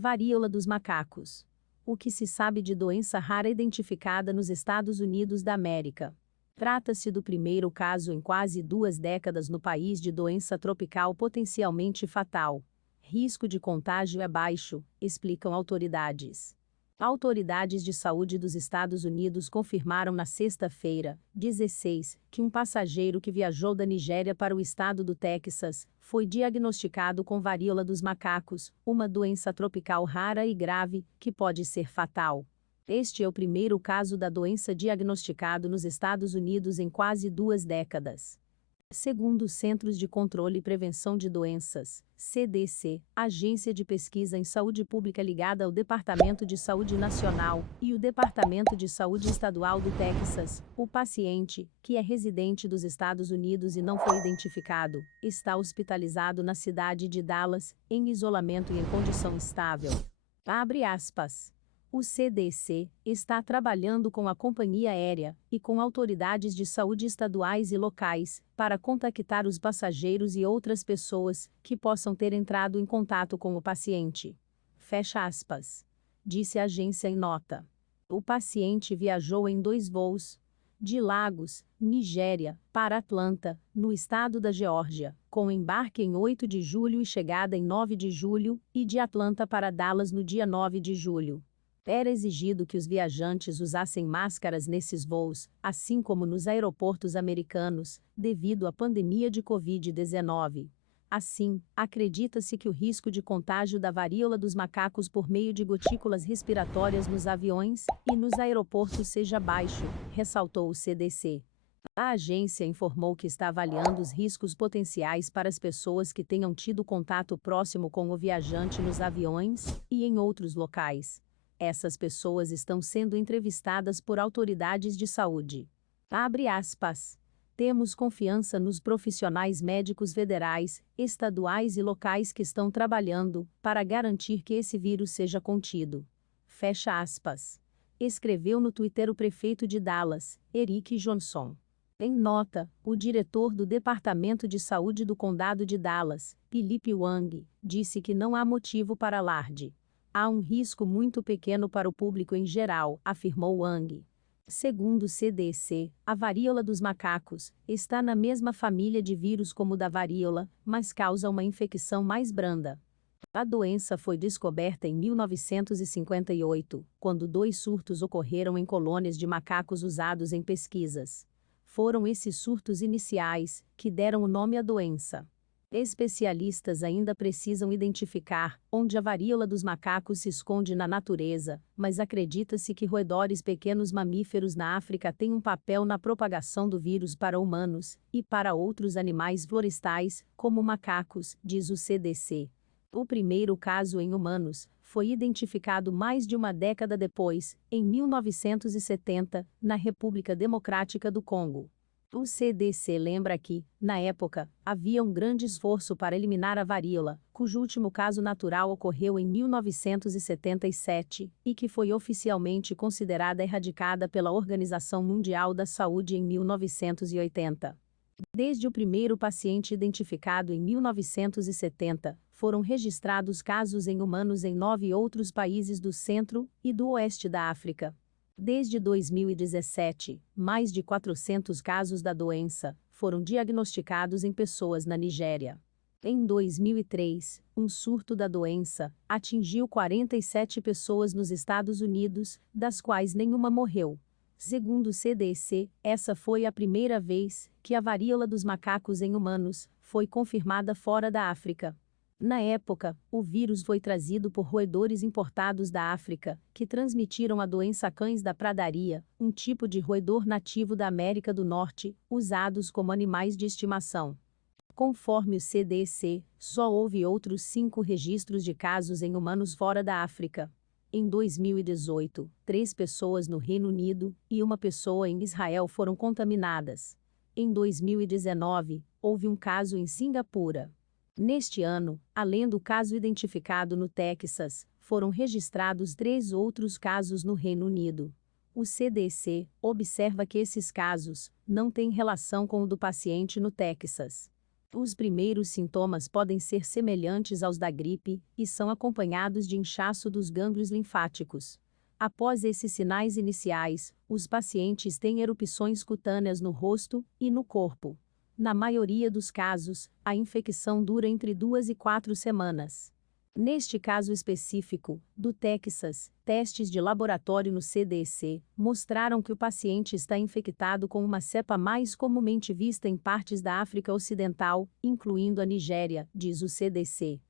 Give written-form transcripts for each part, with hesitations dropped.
Varíola dos macacos. O que se sabe de doença rara identificada nos Estados Unidos da América? Trata-se do primeiro caso em quase 2 décadas no país de doença tropical potencialmente fatal. Risco de contágio é baixo, explicam autoridades. Autoridades de saúde dos Estados Unidos confirmaram na sexta-feira, 16, que um passageiro que viajou da Nigéria para o estado do Texas foi diagnosticado com varíola dos macacos, uma doença tropical rara e grave, que pode ser fatal. Este é o primeiro caso da doença diagnosticado nos Estados Unidos em quase 2 décadas. Segundo os Centros de Controle e Prevenção de Doenças, CDC, agência de pesquisa em saúde pública ligada ao Departamento de Saúde Nacional e o Departamento de Saúde Estadual do Texas, o paciente, que é residente dos Estados Unidos e não foi identificado, está hospitalizado na cidade de Dallas, em isolamento e em condição estável. Abre aspas. O CDC está trabalhando com a companhia aérea e com autoridades de saúde estaduais e locais para contactar os passageiros e outras pessoas que possam ter entrado em contato com o paciente. Fecha aspas. Disse a agência em nota. O paciente viajou em 2 voos, de Lagos, Nigéria, para Atlanta, no estado da Geórgia, com embarque em 8 de julho e chegada em 9 de julho, e de Atlanta para Dallas no dia 9 de julho. Era exigido que os viajantes usassem máscaras nesses voos, assim como nos aeroportos americanos, devido à pandemia de Covid-19. Assim, acredita-se que o risco de contágio da varíola dos macacos por meio de gotículas respiratórias nos aviões e nos aeroportos seja baixo, ressaltou o CDC. A agência informou que está avaliando os riscos potenciais para as pessoas que tenham tido contato próximo com o viajante nos aviões e em outros locais. Essas pessoas estão sendo entrevistadas por autoridades de saúde. Abre aspas. Temos confiança nos profissionais médicos federais, estaduais e locais que estão trabalhando para garantir que esse vírus seja contido. Fecha aspas. Escreveu no Twitter o prefeito de Dallas, Eric Johnson. Em nota, o diretor do Departamento de Saúde do Condado de Dallas, Philip Wang, disse que não há motivo para alarde. Há um risco muito pequeno para o público em geral, afirmou Wang. Segundo o CDC, a varíola dos macacos está na mesma família de vírus como o da varíola, mas causa uma infecção mais branda. A doença foi descoberta em 1958, quando 2 surtos ocorreram em colônias de macacos usados em pesquisas. Foram esses surtos iniciais que deram o nome à doença. Especialistas ainda precisam identificar onde a varíola dos macacos se esconde na natureza, mas acredita-se que roedores pequenos mamíferos na África têm um papel na propagação do vírus para humanos e para outros animais florestais, como macacos, diz o CDC. O primeiro caso em humanos foi identificado mais de 1 década depois, em 1970, na República Democrática do Congo. O CDC lembra que, na época, havia um grande esforço para eliminar a varíola, cujo último caso natural ocorreu em 1977, e que foi oficialmente considerada erradicada pela Organização Mundial da Saúde em 1980. Desde o primeiro paciente identificado em 1970, foram registrados casos em humanos em 9 outros países do centro e do oeste da África. Desde 2017, mais de 400 casos da doença foram diagnosticados em pessoas na Nigéria. Em 2003, um surto da doença atingiu 47 pessoas nos Estados Unidos, das quais nenhuma morreu. Segundo o CDC, essa foi a primeira vez que a varíola dos macacos em humanos foi confirmada fora da África. Na época, o vírus foi trazido por roedores importados da África, que transmitiram a doença a cães da pradaria, um tipo de roedor nativo da América do Norte, usados como animais de estimação. Conforme o CDC, só houve outros 5 registros de casos em humanos fora da África. Em 2018, 3 pessoas no Reino Unido e 1 pessoa em Israel foram contaminadas. Em 2019, houve um caso em Singapura. Neste ano, além do caso identificado no Texas, foram registrados 3 outros casos no Reino Unido. O CDC observa que esses casos não têm relação com o do paciente no Texas. Os primeiros sintomas podem ser semelhantes aos da gripe e são acompanhados de inchaço dos gânglios linfáticos. Após esses sinais iniciais, os pacientes têm erupções cutâneas no rosto e no corpo. Na maioria dos casos, a infecção dura entre 2 e 4 semanas. Neste caso específico, do Texas, testes de laboratório no CDC mostraram que o paciente está infectado com uma cepa mais comumente vista em partes da África Ocidental, incluindo a Nigéria, diz o CDC.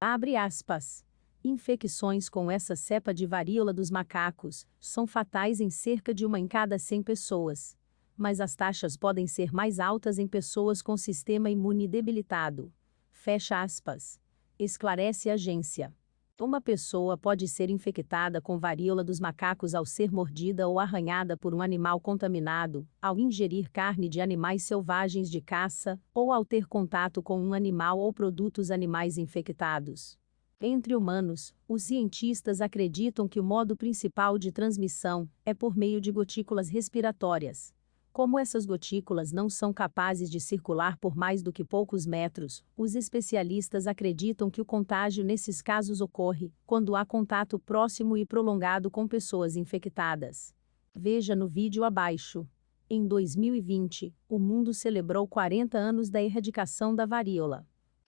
Abre aspas. Infecções com essa cepa de varíola dos macacos são fatais em cerca de 1 em cada 100 pessoas. Mas as taxas podem ser mais altas em pessoas com sistema imune debilitado. Fecha aspas. Esclarece a agência. Uma pessoa pode ser infectada com varíola dos macacos ao ser mordida ou arranhada por um animal contaminado, ao ingerir carne de animais selvagens de caça, ou ao ter contato com um animal ou produtos animais infectados. Entre humanos, os cientistas acreditam que o modo principal de transmissão é por meio de gotículas respiratórias. Como essas gotículas não são capazes de circular por mais do que poucos metros, os especialistas acreditam que o contágio nesses casos ocorre quando há contato próximo e prolongado com pessoas infectadas. Veja no vídeo abaixo. Em 2020, o mundo celebrou 40 anos da erradicação da varíola.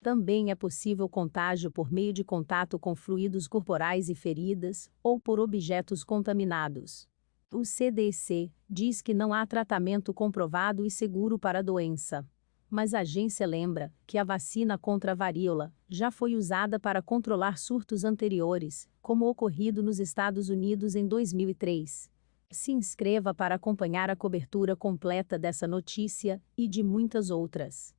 Também é possível contágio por meio de contato com fluidos corporais e feridas, ou por objetos contaminados. O CDC diz que não há tratamento comprovado e seguro para a doença. Mas a agência lembra que a vacina contra a varíola já foi usada para controlar surtos anteriores, como ocorrido nos Estados Unidos em 2003. Se inscreva para acompanhar a cobertura completa dessa notícia e de muitas outras.